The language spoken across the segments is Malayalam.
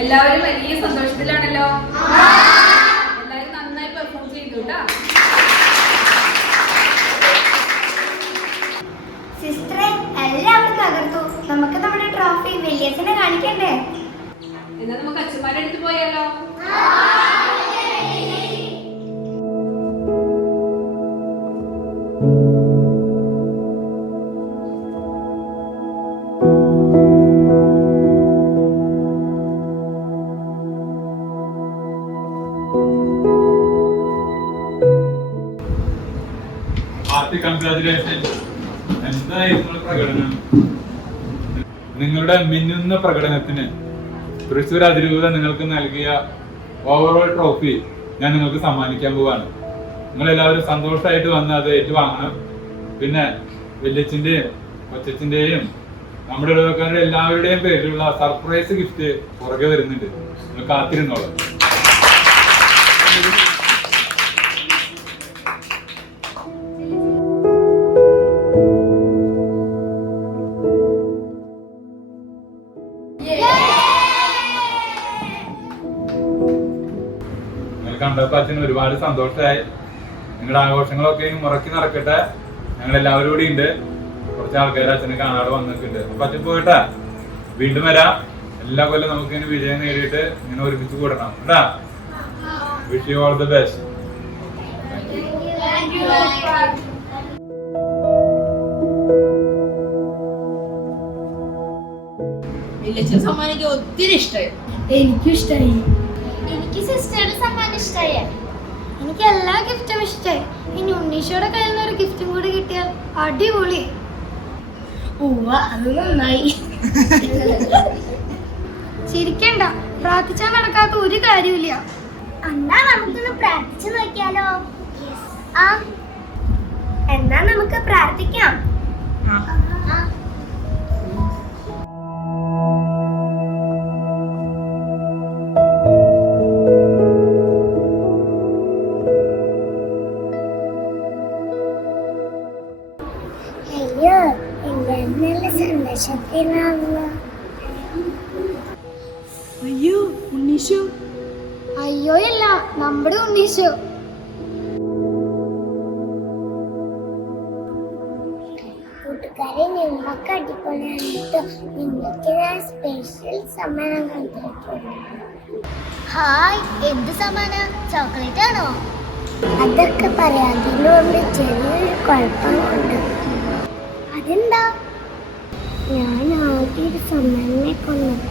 എല്ലാവരും വലിയ സന്തോഷത്തിലാണല്ലോ. എല്ലാവരും നന്നായി പെർഫോം ചെയ്തു കേട്ടോ. സിസ്റ്ററെ, എല്ലാവരും തകർത്തു. നമുക്ക് നമ്മുടെ ട്രോഫി വലിയച്ഛനെ കാണിക്കണ്ടേ? എന്നാ നമുക്ക് അച്ഛന്മാരുടെ അടുത്ത് പോയാലോ? എന്തായിരുന്നു പ്രകടനം? നിങ്ങളുടെ മിന്നുന്ന പ്രകടനത്തിന് തൃശ്ശൂർ അതിരൂപത നിങ്ങൾക്ക് നൽകിയ ഓവറോൾ ട്രോഫി ഞാൻ നിങ്ങൾക്ക് സമ്മാനിക്കാൻ പോവാണ്. നിങ്ങൾ എല്ലാവരും സന്തോഷമായിട്ട് വന്ന് അത് ഏറ്റുവാങ്ങണം. പിന്നെ വല്യച്ഛന്റെയും കൊച്ചച്ഛന്റെയും നമ്മുടെ ഇടവക്കാരുടെ എല്ലാവരുടെയും പേരിലുള്ള സർപ്രൈസ് ഗിഫ്റ്റ് പുറകെ വരുന്നുണ്ട്. നിങ്ങൾ കാത്തിരുന്നോളാം. കണ്ടപ്പോ അച്ഛന് ഒരുപാട് സന്തോഷമായി. നിങ്ങളുടെ ആഘോഷങ്ങളൊക്കെ മുറക്കി നടക്കട്ടെ. ഞങ്ങൾ എല്ലാവരും കൂടി ഉണ്ട്. കുറച്ച് ആൾക്കാർ അച്ഛനെ കാണാതെ വന്നിട്ടുണ്ട്. അപ്പൊ അച്ഛൻ പോയിട്ടാ വീണ്ടും വരാം. എല്ലാ കൊല്ലം നമുക്ക് ഇങ്ങനെ വിജയം നേടിയിട്ട് ഇങ്ങനെ ഒരുമിച്ച് കൂടണം കേട്ടാ. Wish you all the best. സമ്മാനിക്ക് ഒത്തിരി ഇഷ്ടമായി. എനിക്കും ഇഷ്ടമായി. എനിക്ക് സിസ്റ്ററുടെ സമ്മാനം ഇഷ്ടമായി. എനിക്ക് എല്ലാ ഗിഫ്റ്റും ഇഷ്ടമായി. ഇനി ഉണ്ണീഷയുടെ കയ്യിൽ നിന്ന് ഒരു ഗിഫ്റ്റും കൂടി കിട്ടിയാൽ അടിപൊളി. അത് നന്നായി. ചിരിക്കണ്ട, പ്രാർത്ഥിച്ചാൽ നടക്കാത്ത ഒരു കാര്യമില്ല. എന്നാ നമുക്കൊന്ന് പ്രാർത്ഥിച്ചു നോക്കിയാലോ? എന്നാ നമുക്ക് പ്രാർത്ഥിക്കാം. അയ്യോ, നല്ല സന്തോഷത്തിലാണല്ലോ. അയ്യോ ഉണ്ണീഷു. അയ്യോ അല്ല, നമ്മുടെ ഉണ്ണീഷു. കൂട്ടുകാരെ, നിങ്ങൾക്ക് അടിപൊളിയാണിട്ടോ. നിങ്ങൾക്ക് ഞാൻ സ്പെഷ്യൽ സമ്മാനം കൊണ്ടുവന്നിട്ടുണ്ട്. ഹായ്, എന്ത് സമ്മാനം? ചോക്ലേറ്റ് ആണോ? അതൊക്കെ പറയാം. അതിന് മുമ്പ് ചെറിയൊരു കുഴപ്പമുണ്ട്. അതെന്താ? ഞാൻ ആദ്യം ഒരു സമ്മാനമേ കൊന്നത്.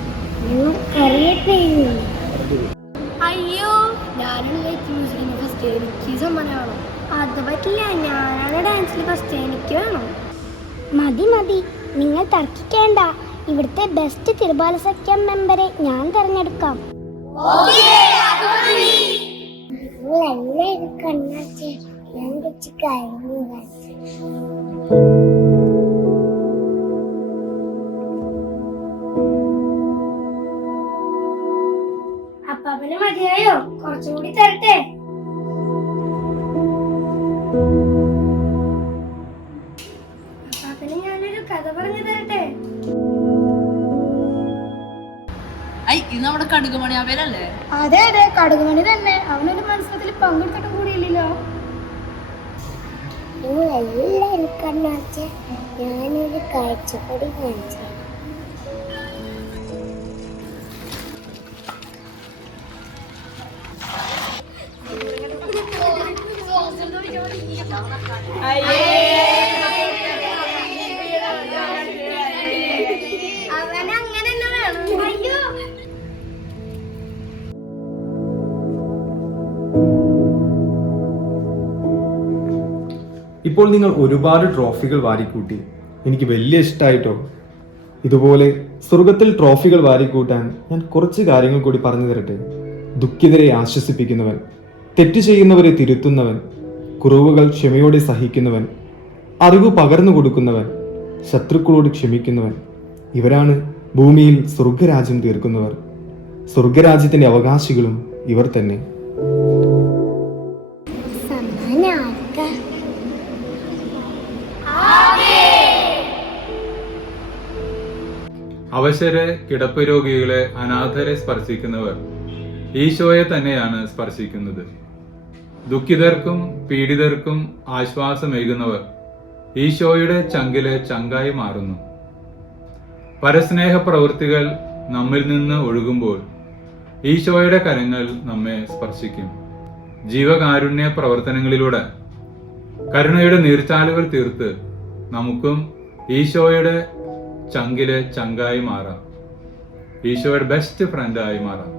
നിങ്ങൾക്കറിയത്തില്ലേ? അയ്യോ, ഞാനല്ലേ മ്യൂസിക്കിന് ഫസ്റ്റ്. എനിക്ക് സമ്മാനമാണോ? അത് പറ്റില്ല, ഞാനാണ് ഡാൻസിൽ ഫസ്റ്റ്. എനിക്ക് വേണം. മതി മതി, നിങ്ങൾ തർക്കിക്കേണ്ട. ഇവിടുത്തെ ബെസ്റ്റ് തിരുബാല സഖ്യം മെമ്പറെ ഞാൻ തെരഞ്ഞെടുക്കാം. നിങ്ങളെല്ലാവരും കണ്ണാച്ച് ഞാൻ വെച്ച് കഴിഞ്ഞു. അപ്പാപ്പന് മതിയായോ? കുറച്ചുകൂടി തരട്ടെ? അപ്പാപ്പന് ഞാനൊരു കഥ പറഞ്ഞു തരട്ടെ? ഇത് നമ്മുടെ കടുകുമണി അവനല്ലേ? അതെ അതെ, കടുകുമണി തന്നെ. അവനൊരു മത്സരത്തിൽ പങ്കെടുത്തിട്ട് കൂടിയില്ലല്ലോ. നിങ്ങളെല്ലാവരും കണ്ണാച്ച് ഞാനൊരു കാഴ്ചപ്പൊടി കാണിച്ചു. അവനങ്ങനെ തന്നെ വേണം. അയ്യോ, ഇപ്പോൾ നിങ്ങൾ ഒരുപാട് ട്രോഫികൾ വാരിക്കൂട്ടി. എനിക്ക് വലിയ ഇഷ്ടമായിട്ടോ. ഇതുപോലെ സ്വർഗത്തിൽ ട്രോഫികൾ വാരിക്കൂട്ടാൻ ഞാൻ കുറച്ച് കാര്യങ്ങൾ കൂടി പറഞ്ഞു തരട്ടെ. ദുഃഖിതരെ ആശ്വസിപ്പിക്കുന്നവൻ, തെറ്റ് ചെയ്യുന്നവരെ തിരുത്തുന്നവൻ, കുറവുകൾ ക്ഷമയോടെ സഹിക്കുന്നവൻ, അറിവ് പകർന്നു കൊടുക്കുന്നവൻ, ശത്രുക്കളോട് ക്ഷമിക്കുന്നവൻ, ഇവരാണ് ഭൂമിയിൽ സ്വർഗരാജ്യം തീർക്കുന്നവർ. സ്വർഗരാജ്യത്തിന്റെ അവകാശികളും ഇവർ തന്നെ. സമ്മാനം ആർക്കാ? അവശരെ, കിടപ്പ് രോഗികളെ, അനാഥരെ സ്പർശിക്കുന്നവർ ഈശോയെ തന്നെയാണ് സ്പർശിക്കുന്നത്. ദുഃഖിതർക്കും പീഡിതർക്കും ആശ്വാസമേകുന്നവർ ഈശോയുടെ ചങ്കിലെ ചങ്കായി മാറുന്നു. പരസ്നേഹ പ്രവൃത്തികൾ നമ്മിൽ നിന്ന് ഒഴുകുമ്പോൾ ഈശോയുടെ കരങ്ങൾ നമ്മെ സ്പർശിക്കും. ജീവകാരുണ്യ പ്രവർത്തനങ്ങളിലൂടെ കരുണയുടെ നീർച്ചാലുകൾ തീർത്ത് നമുക്കും ഈശോയുടെ ചങ്കിലെ ചങ്കായി മാറാം, ഈശോയുടെ ബെസ്റ്റ് ഫ്രണ്ടായി മാറാം.